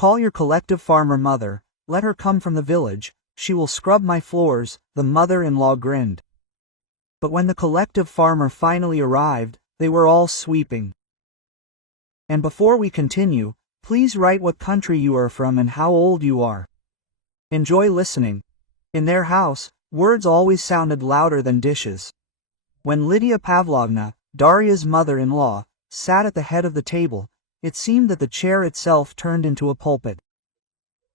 Call your collective farmer mother, let her come from the village, she will scrub my floors, the mother-in-law grinned. But when the collective farmer finally arrived, they were all sweeping. And before we continue, please write what country you are from and how old you are. Enjoy listening. In their house, words always sounded louder than dishes. When Lydia Pavlovna, Darya's mother-in-law, sat at the head of the table, it seemed that the chair itself turned into a pulpit.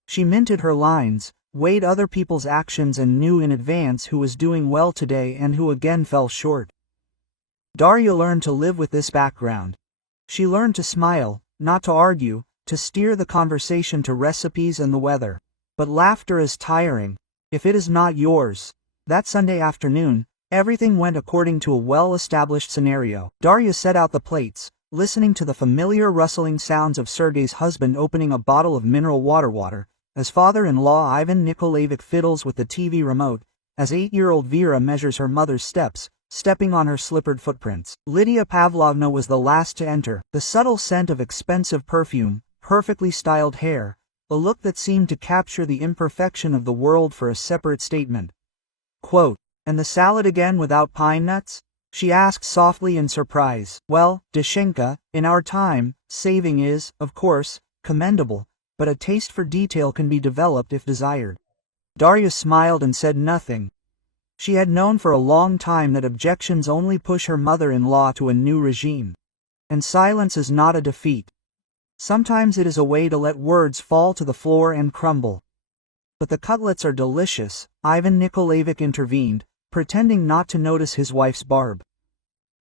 She minted her lines, weighed other people's actions and knew in advance who was doing well today and who again fell short. Darya learned to live with this background. She learned to smile, not to argue, to steer the conversation to recipes and the weather. But laughter is tiring, if it is not yours. That Sunday afternoon, everything went according to a well-established scenario. Darya set out the plates, listening to the familiar rustling sounds of Sergei's husband opening a bottle of mineral water, as father-in-law Ivan Nikolaevich fiddles with the TV remote, as 8-year-old Vera measures her mother's steps, stepping on her slippered footprints. Lydia Pavlovna was the last to enter, the subtle scent of expensive perfume, perfectly styled hair, a look that seemed to capture the imperfection of the world for a separate statement. Quote, "And the salad again without pine nuts?" she asked softly in surprise. Well, Dashenka, in our time, saving is, of course, commendable, but a taste for detail can be developed if desired. Darya smiled and said nothing. She had known for a long time that objections only push her mother-in-law to a new regime. And silence is not a defeat. Sometimes it is a way to let words fall to the floor and crumble. But the cutlets are delicious, Ivan Nikolaevich intervened, pretending not to notice his wife's barb.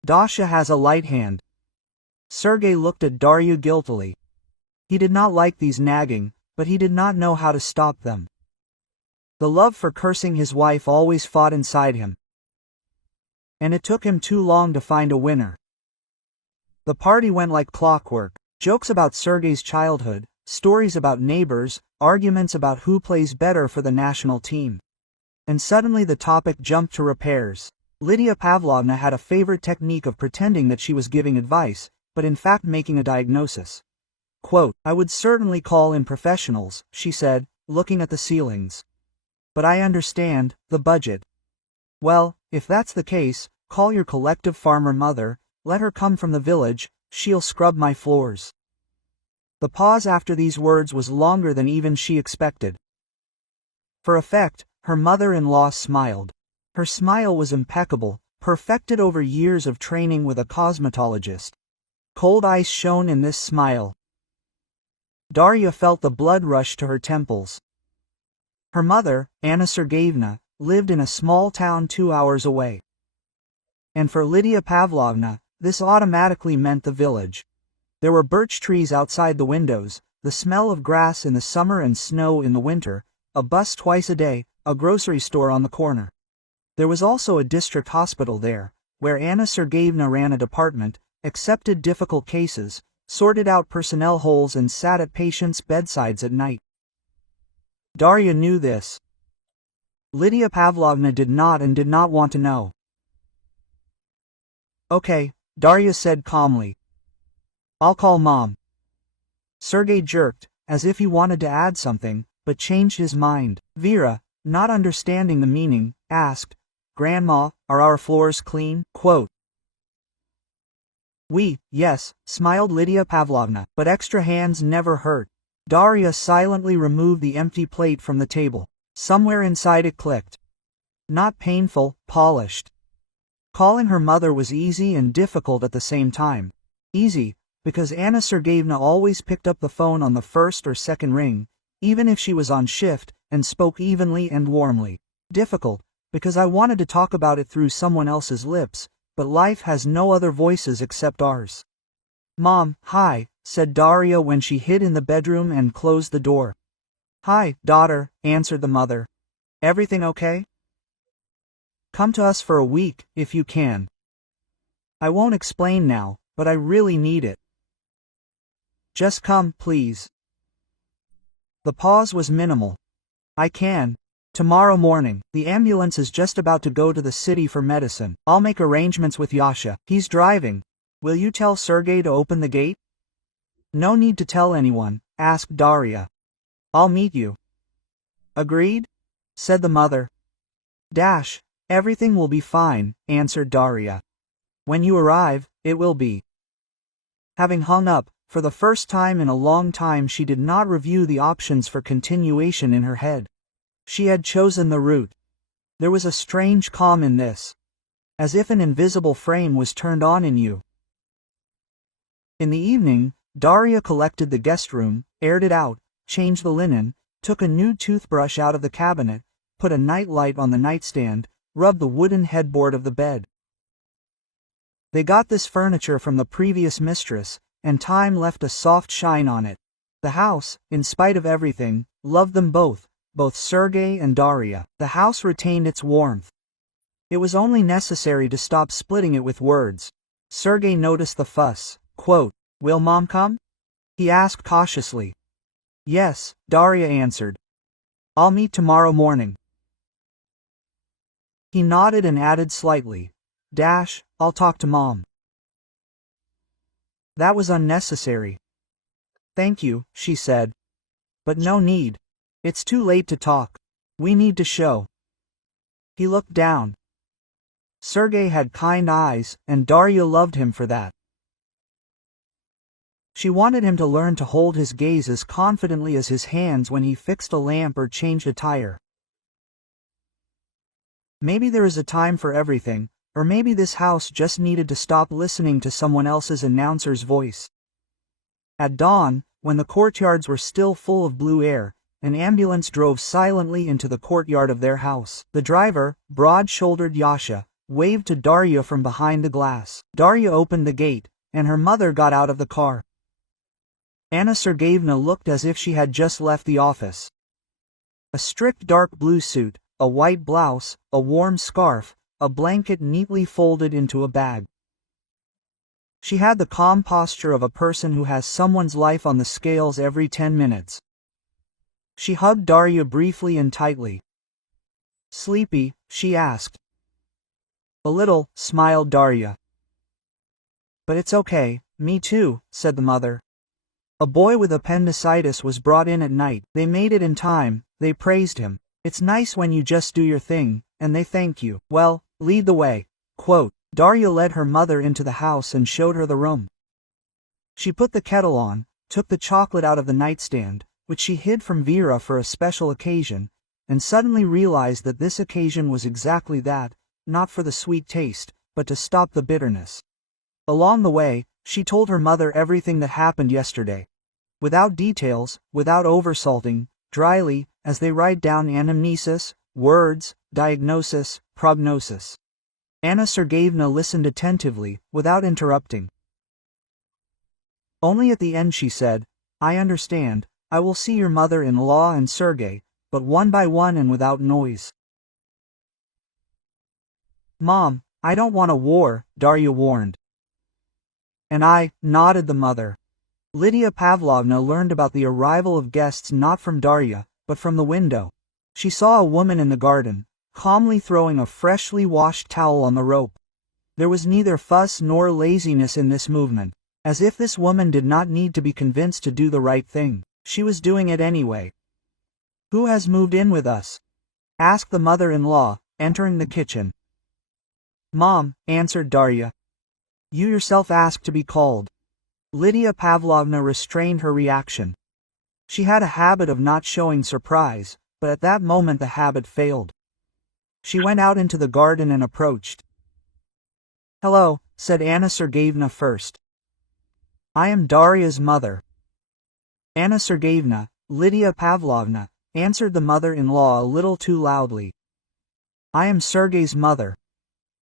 Dasha has a light hand. Sergei looked at Darya guiltily. He did not like these nagging, but he did not know how to stop them. The love for cursing his wife always fought inside him. And it took him too long to find a winner. The party went like clockwork. Jokes about Sergei's childhood, stories about neighbors, arguments about who plays better for the national team. And suddenly the topic jumped to repairs. Lydia Pavlovna had a favorite technique of pretending that she was giving advice, but in fact making a diagnosis. Quote, "I would certainly call in professionals," she said, looking at the ceilings. "But I understand, the budget." "Well, if that's the case, call your collective farmer mother, let her come from the village, she'll scrub my floors." The pause after these words was longer than even she expected. For effect, her mother-in-law smiled. Her smile was impeccable, perfected over years of training with a cosmetologist. Cold ice shone in this smile. Darya felt the blood rush to her temples. Her mother, Anna Sergeyevna, lived in a small town 2 hours away. And for Lydia Pavlovna, this automatically meant the village. There were birch trees outside the windows, the smell of grass in the summer and snow in the winter, a bus twice a day, a grocery store on the corner. There was also a district hospital there, where Anna Sergeyevna ran a department, accepted difficult cases, sorted out personnel holes and sat at patients' bedsides at night. Darya knew this. Lydia Pavlovna did not and did not want to know. "Okay," Darya said calmly. "I'll call Mom." Sergei jerked, as if he wanted to add something, but changed his mind. Vera, not understanding the meaning, asked, "Grandma, are our floors clean?" Quote, Yes, smiled Lydia Pavlovna, but extra hands never hurt. Darya silently removed the empty plate from the table. Somewhere inside it clicked. Not painful, polished. Calling her mother was easy and difficult at the same time. Easy, because Anna Sergeyevna always picked up the phone on the first or second ring, even if she was on shift, and spoke evenly and warmly. Difficult, because I wanted to talk about it through someone else's lips, but life has no other voices except ours. "Mom, hi," said Darya when she hid in the bedroom and closed the door. "Hi, daughter," answered the mother. "Everything okay? Come to us for a week, if you can. I won't explain now, but I really need it. Just come, please." The pause was minimal. "I can. Tomorrow morning. The ambulance is just about to go to the city for medicine. I'll make arrangements with Yasha. He's driving. Will you tell Sergei to open the gate?" "No need to tell anyone," asked Darya. I'll meet you." "Agreed?" said the mother. Everything will be fine," answered Daria. "When you arrive, it will be." Having hung up, for the first time in a long time she did not review the options for continuation in her head. She had chosen the route. There was a strange calm in this. As if an invisible frame was turned on in you. In the evening, Daria collected the guest room, aired it out, changed the linen, took a new toothbrush out of the cabinet, put a night light on the nightstand, rubbed the wooden headboard of the bed. They got this furniture from the previous mistress, and time left a soft shine on it. The house, in spite of everything, loved them both Sergei and Daria. The house retained its warmth. It was only necessary to stop splitting it with words. Sergei noticed the fuss. Quote, "Will Mom come?" he asked cautiously. "Yes," Daria answered. "I'll meet tomorrow morning." He nodded and added slightly, "I'll talk to Mom." That was unnecessary. "Thank you," she said. "But no need. It's too late to talk. We need to show." He looked down. Sergei had kind eyes, and Daria loved him for that. She wanted him to learn to hold his gaze as confidently as his hands when he fixed a lamp or changed a tire. Maybe there is a time for everything, or maybe this house just needed to stop listening to someone else's announcer's voice. At dawn, when the courtyards were still full of blue air, an ambulance drove silently into the courtyard of their house. The driver, broad-shouldered Yasha, waved to Daria from behind the glass. Daria opened the gate, and her mother got out of the car. Anna Sergeyevna looked as if she had just left the office. A strict dark blue suit, a white blouse, a warm scarf, a blanket neatly folded into a bag. She had the calm posture of a person who has someone's life on the scales every 10 minutes. She hugged Daria briefly and tightly. "Sleepy?" she asked. "A little," smiled Daria. "But it's okay, me too," said the mother. "A boy with appendicitis was brought in at night. They made it in time, they praised him. It's nice when you just do your thing, and they thank you. Well, lead the way." Quote, Daria led her mother into the house and showed her the room. She put the kettle on, took the chocolate out of the nightstand, which she hid from Vera for a special occasion, and suddenly realized that this occasion was exactly that, not for the sweet taste, but to stop the bitterness. Along the way, she told her mother everything that happened yesterday. Without details, without oversalting, dryly, as they write down anamnesis, words, diagnosis, prognosis. Anna Sergeyevna listened attentively, without interrupting. Only at the end she said, "I understand, I will see your mother-in-law and Sergey, but one by one and without noise." "Mom, I don't want a war," Daria warned. "And I," nodded the mother. Lydia Pavlovna learned about the arrival of guests not from Daria, but from the window. She saw a woman in the garden, calmly throwing a freshly washed towel on the rope. There was neither fuss nor laziness in this movement, as if this woman did not need to be convinced to do the right thing. She was doing it anyway. "Who has moved in with us?" asked the mother-in-law, entering the kitchen. "Mom," answered Daria. "You yourself asked to be called." Lydia Pavlovna restrained her reaction. She had a habit of not showing surprise, but at that moment the habit failed. She went out into the garden and approached. "Hello," said Anna Sergeyevna first. "I am Daria's mother." "Anna Sergeyevna," Lydia Pavlovna, answered the mother-in-law a little too loudly. "I am Sergey's mother."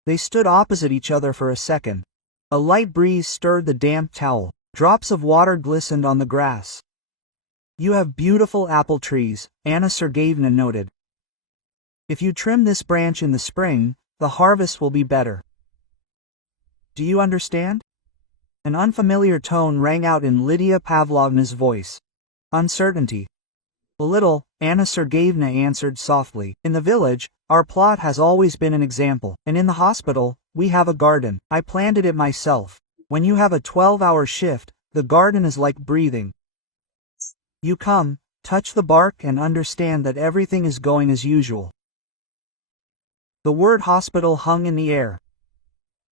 They stood opposite each other for a second. A light breeze stirred the damp towel. Drops of water glistened on the grass. "You have beautiful apple trees," Anna Sergeyevna noted. "If you trim this branch in the spring, the harvest will be better. Do you understand?" An unfamiliar tone rang out in Lydia Pavlovna's voice. "Uncertainty." "A little," Anna Sergeyevna answered softly. "In the village, our plot has always been an example, and in the hospital, we have a garden. I planted it myself. When you have a 12-hour shift, the garden is like breathing. You come, touch the bark and understand that everything is going as usual. The word hospital hung in the air.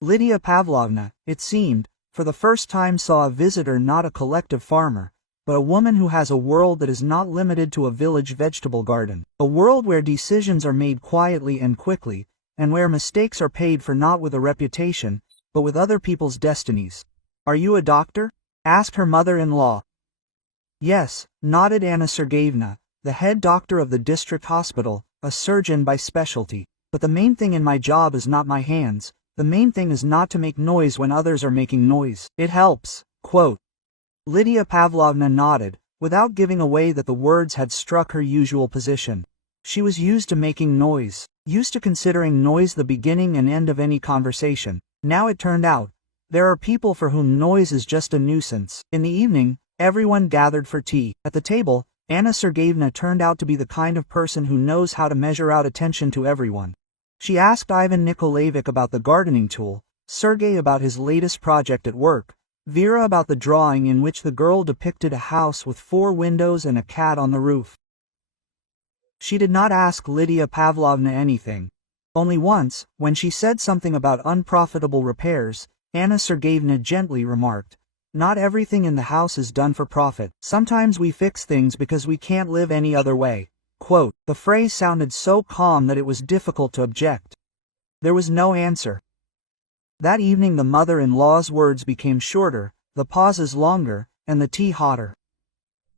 Lydia Pavlovna, it seemed, for the first time saw a visitor not a collective farmer, but a woman who has a world that is not limited to a village vegetable garden. A world where decisions are made quietly and quickly, and where mistakes are paid for not with a reputation, but with other people's destinies. "Are you a doctor?" asked her mother-in-law. "Yes," nodded Anna Sergeyevna, the head doctor of the district hospital, a surgeon by specialty. "But the main thing in my job is not my hands. The main thing is not to make noise when others are making noise. It helps." Quote. Lydia Pavlovna nodded, without giving away that the words had struck her usual position. She was used to making noise, used to considering noise the beginning and end of any conversation. Now it turned out, there are people for whom noise is just a nuisance. In the evening, everyone gathered for tea. At the table, Anna Sergeyevna turned out to be the kind of person who knows how to measure out attention to everyone. She asked Ivan Nikolaevich about the gardening tool, Sergey about his latest project at work, Vera about the drawing in which the girl depicted a house with 4 windows and a cat on the roof. She did not ask Lydia Pavlovna anything. Only once, when she said something about unprofitable repairs, Anna Sergeyevna gently remarked, "Not everything in the house is done for profit. Sometimes we fix things because we can't live any other way." Quote. The phrase sounded so calm that it was difficult to object. There was no answer. That evening the mother-in-law's words became shorter, the pauses longer, and the tea hotter.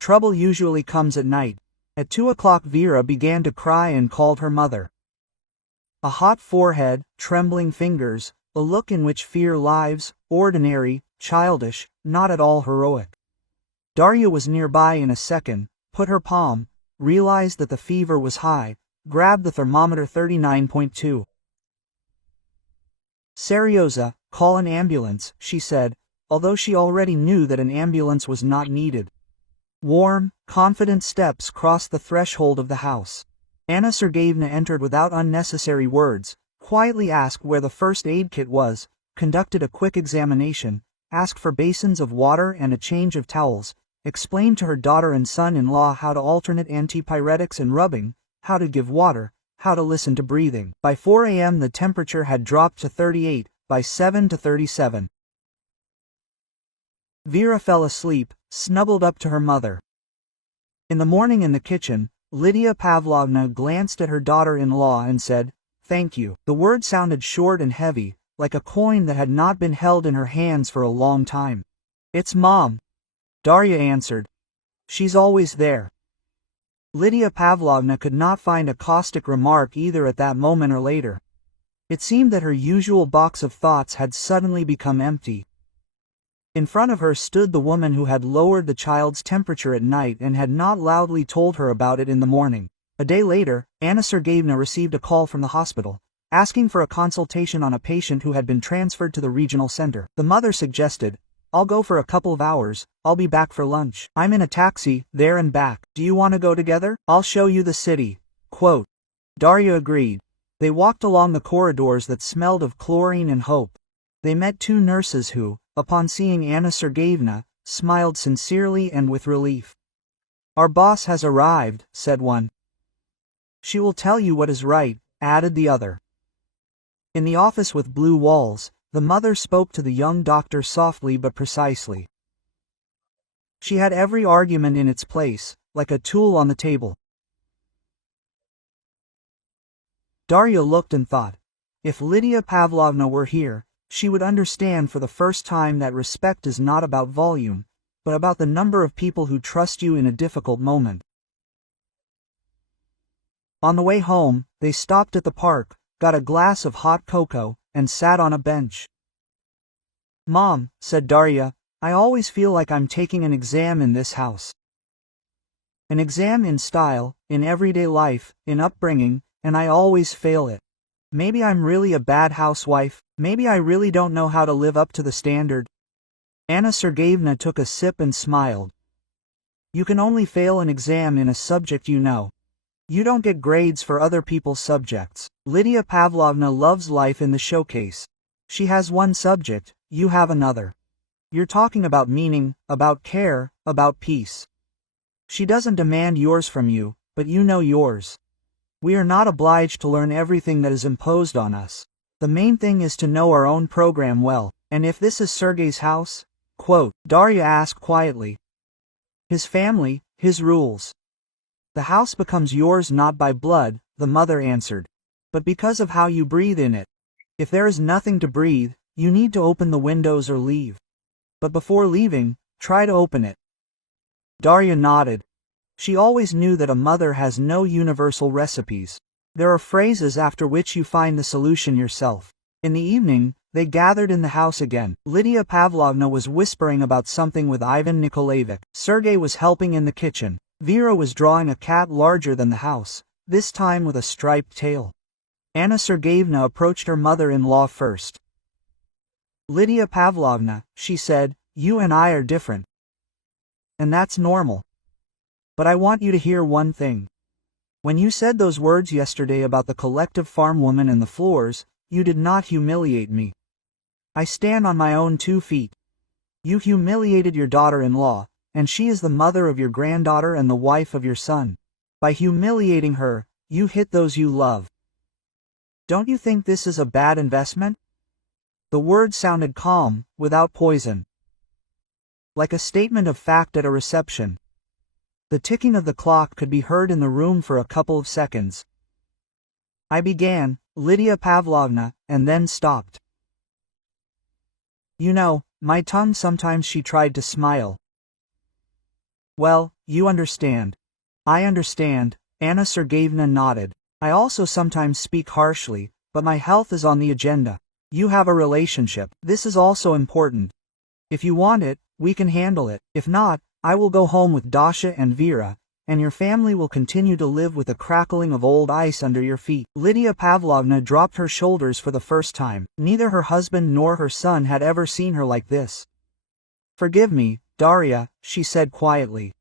Trouble usually comes at night. At 2 o'clock Vera began to cry and called her mother. A hot forehead, trembling fingers, a look in which fear lives, ordinary, childish, not at all heroic. Darya was nearby in a second, put her palm, realized that the fever was high, grabbed the thermometer 39.2. "Seryoza, call an ambulance," she said, although she already knew that an ambulance was not needed. Warm, confident steps crossed the threshold of the house. Anna Sergeyevna entered without unnecessary words, quietly asked where the first aid kit was, conducted a quick examination, asked for basins of water and a change of towels, explained to her daughter and son-in-law how to alternate antipyretics and rubbing, how to give water, how to listen to breathing. By 4 a.m. the temperature had dropped to 38, by 7 to 37. Vera fell asleep, snuggled up to her mother. In the morning in the kitchen, Lydia Pavlovna glanced at her daughter-in-law and said, "Thank you." The word sounded short and heavy, like a coin that had not been held in her hands for a long time. "It's Mom," Darya answered. "She's always there." Lydia Pavlovna could not find a caustic remark either at that moment or later. It seemed that her usual box of thoughts had suddenly become empty. In front of her stood the woman who had lowered the child's temperature at night and had not loudly told her about it in the morning. A day later, Anna Sergeyevna received a call from the hospital, asking for a consultation on a patient who had been transferred to the regional center. The mother suggested, "I'll go for a couple of hours, I'll be back for lunch. I'm in a taxi, there and back. Do you want to go together? I'll show you the city." Quote. Darya agreed. They walked along the corridors that smelled of chlorine and hope. They met 2 nurses who, upon seeing Anna Sergeyevna, smiled sincerely and with relief. "Our boss has arrived," said one. "She will tell you what is right," added the other. In the office with blue walls, the mother spoke to the young doctor softly but precisely. She had every argument in its place, like a tool on the table. Darya looked and thought, if Lydia Pavlovna were here, she would understand for the first time that respect is not about volume, but about the number of people who trust you in a difficult moment. On the way home, they stopped at the park, got a glass of hot cocoa, and sat on a bench. "Mom," said Darya, "I always feel like I'm taking an exam in this house. An exam in style, in everyday life, in upbringing, and I always fail it. Maybe I'm really a bad housewife, maybe I really don't know how to live up to the standard." Anna Sergeyevna took a sip and smiled. "You can only fail an exam in a subject you know. You don't get grades for other people's subjects. Lydia Pavlovna loves life in the showcase. She has one subject, you have another. You're talking about meaning, about care, about peace. She doesn't demand yours from you, but you know yours. We are not obliged to learn everything that is imposed on us. The main thing is to know our own program well. And if this is Sergey's house? Quote, Darya asked quietly. His family, his rules. The house becomes yours not by blood, the mother answered, but because of how you breathe in it. If there is nothing to breathe, you need to open the windows or leave. But before leaving, try to open it. Darya nodded. She always knew that a mother has no universal recipes. There are phrases after which you find the solution yourself. In the evening, they gathered in the house again. Lydia Pavlovna was whispering about something with Ivan Nikolaevich. Sergey was helping in the kitchen. Vera was drawing a cat larger than the house, this time with a striped tail. Anna Sergeyevna approached her mother-in-law first. Lydia Pavlovna, she said, you and I are different. And that's normal. But I want you to hear one thing. When you said those words yesterday about the collective farm woman and the floors, you did not humiliate me. I stand on my own 2 feet. You humiliated your daughter-in-law, and she is the mother of your granddaughter and the wife of your son. By humiliating her, you hit those you love. Don't you think this is a bad investment? The words sounded calm, without poison. Like a statement of fact at a reception. The ticking of the clock could be heard in the room for a couple of seconds. I began, Lydia Pavlovna, and then stopped. You know, my tongue sometimes. She tried to smile. Well, you understand. I understand, Anna Sergeyevna nodded. I also sometimes speak harshly, but my health is on the agenda. You have a relationship. This is also important. If you want it, we can handle it. If not, I will go home with Dasha and Vera, and your family will continue to live with the crackling of old ice under your feet. Lydia Pavlovna dropped her shoulders for the first time. Neither her husband nor her son had ever seen her like this. Forgive me, Darya, she said quietly.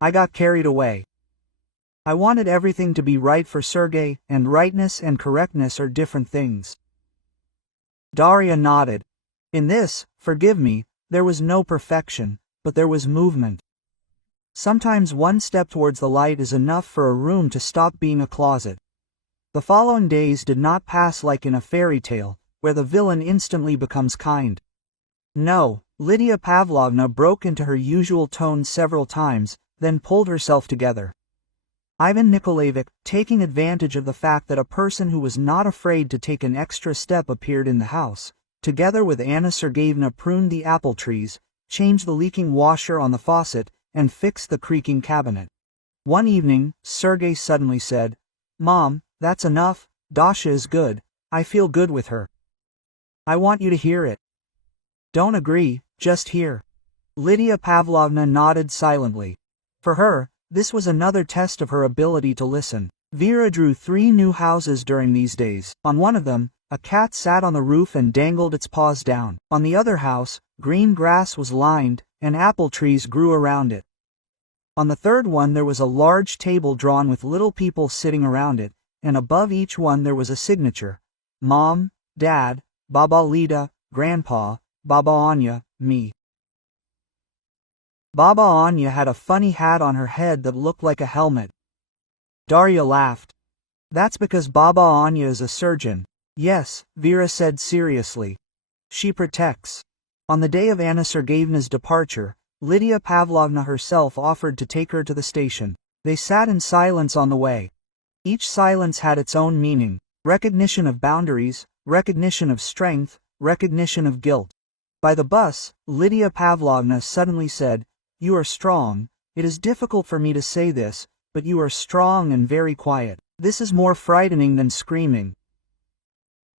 I got carried away. I wanted everything to be right for Sergey, and rightness and correctness are different things. Darya nodded. In this, forgive me, there was no perfection, but there was movement. Sometimes one step towards the light is enough for a room to stop being a closet. The following days did not pass like in a fairy tale, where the villain instantly becomes kind. No, Lydia Pavlovna broke into her usual tone several times, then pulled herself together. Ivan Nikolaevich, taking advantage of the fact that a person who was not afraid to take an extra step appeared in the house, together with Anna Sergeyevna pruned the apple trees, changed the leaking washer on the faucet, and fixed the creaking cabinet. One evening, Sergey suddenly said, Mom, that's enough, Dasha is good, I feel good with her. I want you to hear it. Don't agree, just hear. Lydia Pavlovna nodded silently. For her, this was another test of her ability to listen. Vera drew 3 new houses during these days. On one of them, a cat sat on the roof and dangled its paws down. On the other house, green grass was lined, and apple trees grew around it. On the third one there was a large table drawn with little people sitting around it, and above each one there was a signature. Mom, Dad, Baba Lida, Grandpa, Baba Anya, me. Baba Anya had a funny hat on her head that looked like a helmet. Darya laughed. That's because Baba Anya is a surgeon. Yes, Vera said seriously. She protects. On the day of Anna Sergeyevna's departure, Lydia Pavlovna herself offered to take her to the station. They sat in silence on the way. Each silence had its own meaning. Recognition of boundaries, recognition of strength, recognition of guilt. By the bus, Lydia Pavlovna suddenly said, You are strong. It is difficult for me to say this, but you are strong and very quiet. This is more frightening than screaming.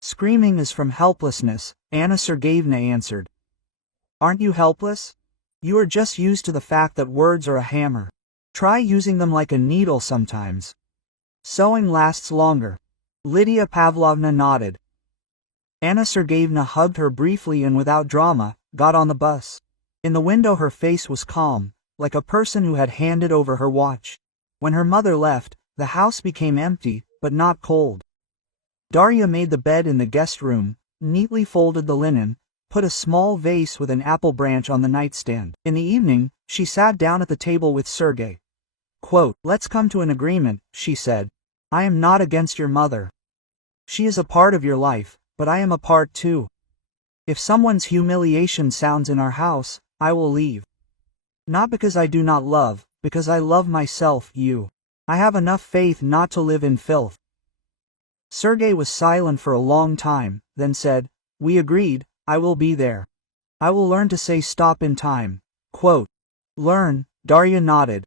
Screaming is from helplessness, Anna Sergeyevna answered. Aren't you helpless? You are just used to the fact that words are a hammer. Try using them like a needle sometimes. Sewing lasts longer. Lydia Pavlovna nodded. Anna Sergeyevna hugged her briefly and without drama, got on the bus. In the window her face was calm, like a person who had handed over her watch. When her mother left, the house became empty, but not cold. Darya made the bed in the guest room, neatly folded the linen, put a small vase with an apple branch on the nightstand. In the evening, she sat down at the table with Sergei. Quote, "Let's come to an agreement," she said. "I am not against your mother. She is a part of your life, but I am a part too. If someone's humiliation sounds in our house, I will leave. Not because I do not love, because I love myself, you. I have enough faith not to live in filth." Sergei was silent for a long time, then said, "We agreed, I will be there. I will learn to say stop in time." Quote, "Learn," Darya nodded.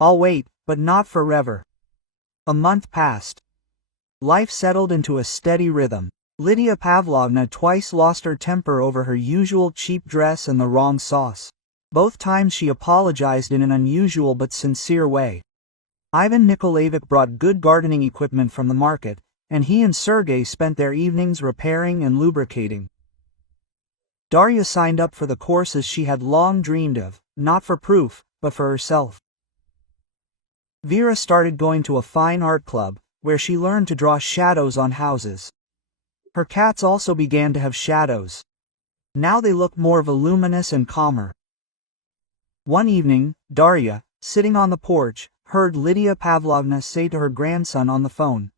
"I'll wait, but not forever." A month passed. Life settled into a steady rhythm. Lydia Pavlovna twice lost her temper over her usual cheap dress and the wrong sauce. Both times she apologized in an unusual but sincere way. Ivan Nikolaevich brought good gardening equipment from the market, and he and Sergei spent their evenings repairing and lubricating. Darya signed up for the courses she had long dreamed of, not for proof, but for herself. Vera started going to a fine art club, where she learned to draw shadows on houses. Her cats also began to have shadows. Now they looked more voluminous and calmer. One evening, Darya, sitting on the porch, heard Lydia Pavlovna say to her grandson on the phone,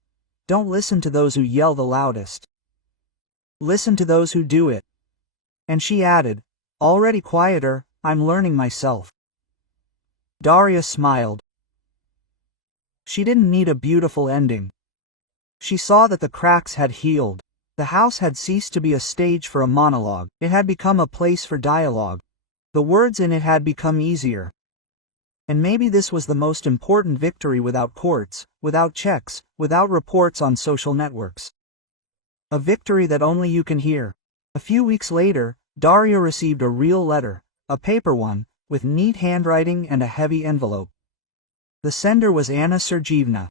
"Don't listen to those who yell the loudest. Listen to those who do it." And she added, "Already quieter, I'm learning myself." Darya smiled. She didn't need a beautiful ending. She saw that the cracks had healed. The house had ceased to be a stage for a monologue. It had become a place for dialogue. The words in it had become easier. And maybe this was the most important victory, without courts, without checks, without reports on social networks. A victory that only you can hear. A few weeks later, Darya received a real letter, a paper one, with neat handwriting and a heavy envelope. The sender was Anna Sergeyevna.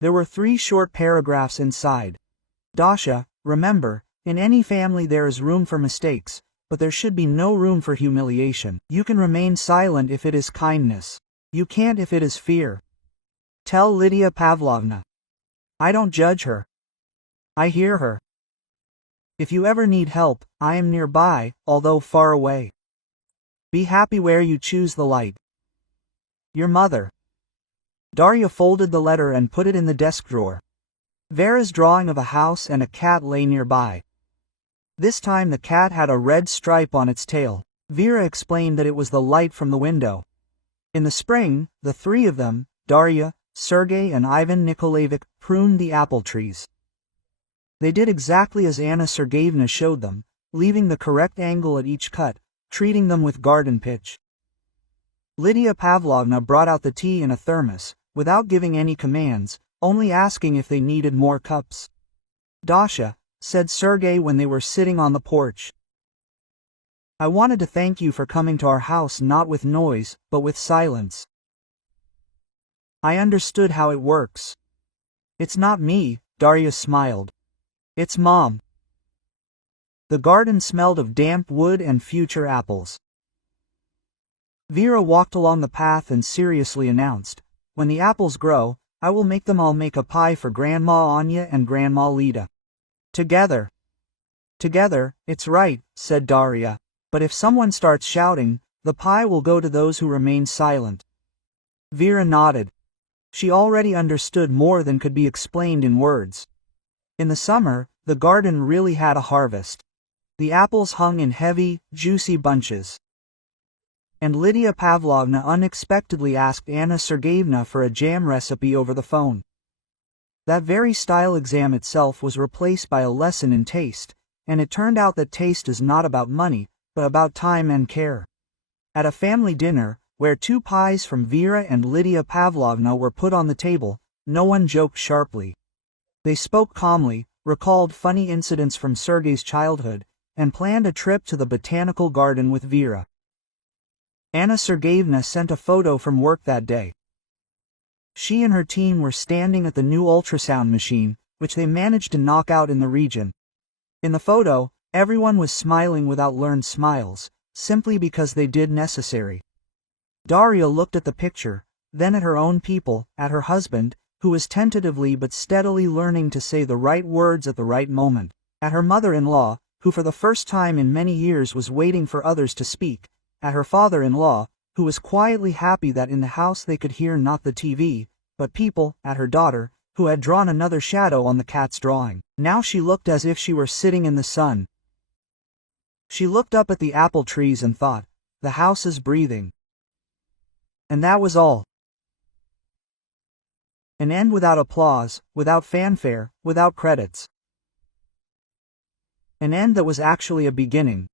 There were 3 short paragraphs inside. "Dasha, remember, in any family there is room for mistakes, but there should be no room for humiliation. You can remain silent if it is kindness. You can't if it is fear. Tell Lydia Pavlovna. I don't judge her. I hear her. If you ever need help, I am nearby, although far away. Be happy where you choose the light. Your mother." Darya folded the letter and put it in the desk drawer. Vera's drawing of a house and a cat lay nearby. This time the cat had a red stripe on its tail. Vera explained that it was the light from the window. In the spring, the 3 of them, Darya, Sergei and Ivan Nikolaevich, pruned the apple trees. They did exactly as Anna Sergeyevna showed them, leaving the correct angle at each cut, treating them with garden pitch. Lydia Pavlovna brought out the tea in a thermos, without giving any commands, only asking if they needed more cups. "Dasha," said Sergei when they were sitting on the porch, "I wanted to thank you for coming to our house, not with noise, but with silence. I understood how it works. It's not me," Darya smiled. "It's Mom." The garden smelled of damp wood and future apples. Vera walked along the path and seriously announced, "When the apples grow, I will make them all. Make a pie for Grandma Anya and Grandma Lida. Together." "Together, it's right," said Darya. "But if someone starts shouting, the pie will go to those who remain silent." Vera nodded. She already understood more than could be explained in words. In the summer, the garden really had a harvest. The apples hung in heavy, juicy bunches. And Lydia Pavlovna unexpectedly asked Anna Sergeyevna for a jam recipe over the phone. That very style exam itself was replaced by a lesson in taste, and it turned out that taste is not about money, but about time and care. At a family dinner, where 2 pies from Vera and Lydia Pavlovna were put on the table, no one joked sharply. They spoke calmly, recalled funny incidents from Sergei's childhood, and planned a trip to the botanical garden with Vera. Anna Sergeyevna sent a photo from work that day. She and her team were standing at the new ultrasound machine, which they managed to knock out in the region. In the photo, everyone was smiling without learned smiles, simply because they did necessary. Darya looked at the picture, then at her own people, at her husband, who was tentatively but steadily learning to say the right words at the right moment, at her mother-in-law, who for the first time in many years was waiting for others to speak, at her father-in-law, who was quietly happy that in the house they could hear not the TV, but people, at her daughter, who had drawn another shadow on the cat's drawing. Now she looked as if she were sitting in the sun. She looked up at the apple trees and thought, the house is breathing. And that was all. An end without applause, without fanfare, without credits. An end that was actually a beginning.